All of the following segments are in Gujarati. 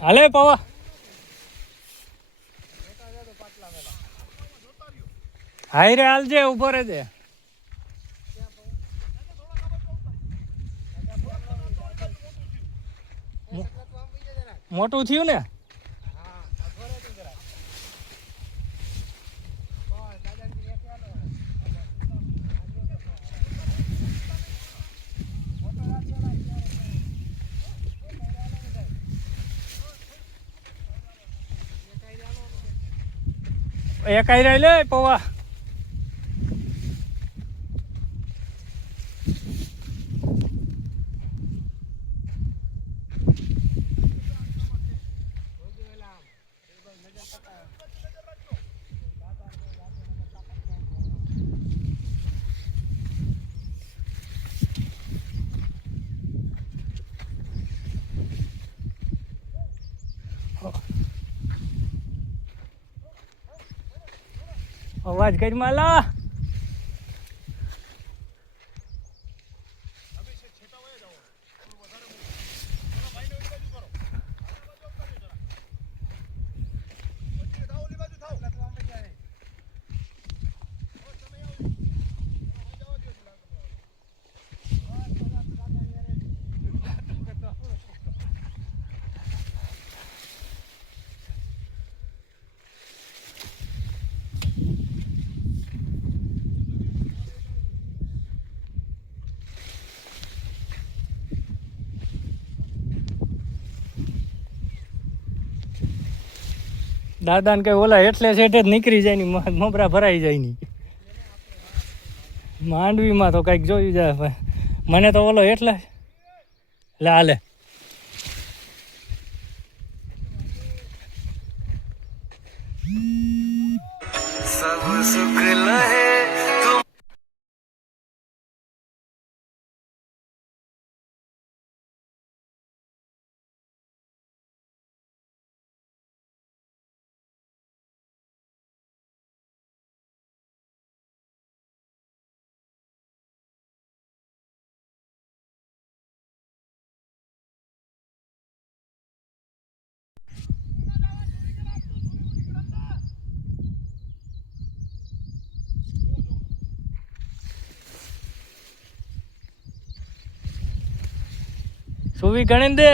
હાલે પવા હાઈ રે હાલજે ઉભો રે દે મોટું થયું ને એક આઈ રહી લે પવા અવાજ કરી માલા દાદા ને કઈ ઓલા એટલે સેઠે જ નીકળી જાય ની મમરા ભરાઈ જાય ની માંડવીમાં તો કઈક જોયું જાય મને તો ઓલો એટલે લે હાલે સબ સુખ લહે સુવી ગણી દે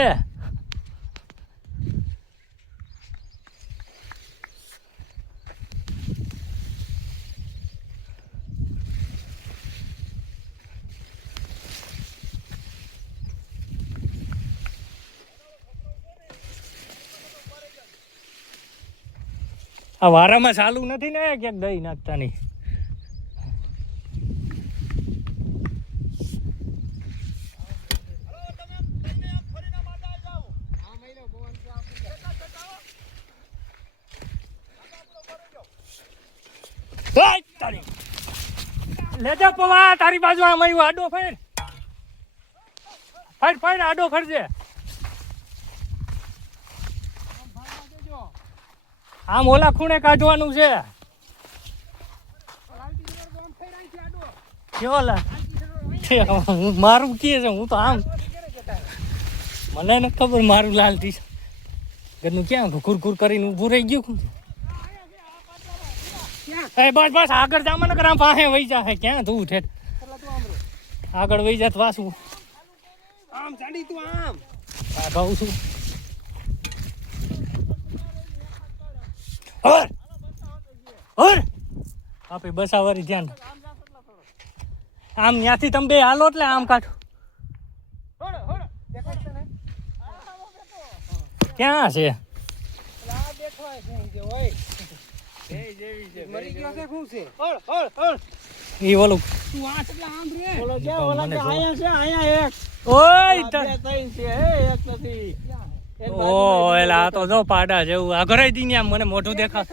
આ વારામાં ચાલુ નથી ને ક્યાંક દઈ નાખતા નહીં લેજા પવા તારી બાજુ આમ આવ્યું આડો ફેર ફેર ફેર આડો ફરજે આમ ઓલા ખૂણે કાઢવાનું છે મારું કે છે હું તો આમ મને નથી ખબર મારું લાલ ટી ઘરનું ક્યાં ખુરખુર કરીને ઊભું રહી ગયું બસ બસ આગળ જા મને આમ પાસે વહી જા ક્યાં તું ઠેઠ આગળ વહી જાત વાસું આમ ચાડી તું આમ કહું છું ઓર ઓર આપે બસાવારી ધ્યાન આમ ત્યાંથી તમે બે હાલો એટલે આમ કાઢો ક્યાં છે ઈ ઓલું તું આ કેટલા આમ રે ઓલો કે ઓલા કે આયા છે આયા એક ઓય ત્રણ છે એક નથી ઓ એલા તો જો પાડા જેવું આ ઘરે દી ને આમ મને મોઢું દેખા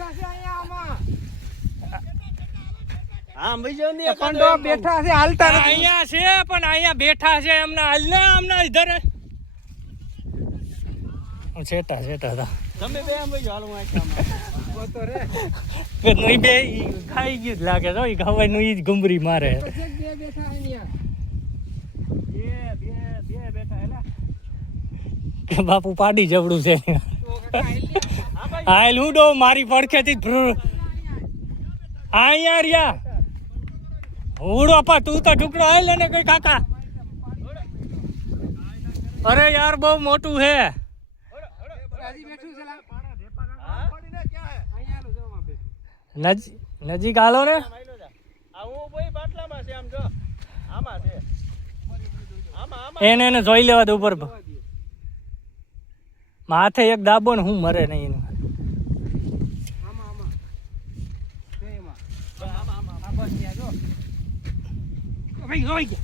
આમ બીજો ને કંડો બેઠા છે હાલતા નથી અહીંયા છે પણ અહીંયા બેઠા છે એમના હાલને આમના ઇધર છેટા છેટા હતા તમે બે આમ બીજો હાલું આમાં તો રે કે નઈ બે ખાઈ ગયું લાગે તો ઈ ખવાય નું ઈ ગુમરી મારે બે બેઠા અહીંયા બે બેઠા એલા કે બાપુ પાડી જવડું છે હાલ હું ડો મારી પડખેથી અહીંયા રહ્યા હુડો પા તું તો ટુકડો હાલ ને કઈ કાકા અરે યાર બહુ મોટું હે નજીક હાલો ને એને જોઈ લેવા દે ઉપર માથે એક દાબો ને હું મરે નહીં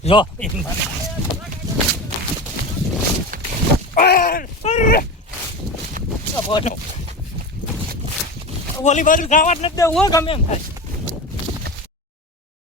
જો ઓલી બાજુ ખાવા જ નથી દેવું ગમે એમ થાય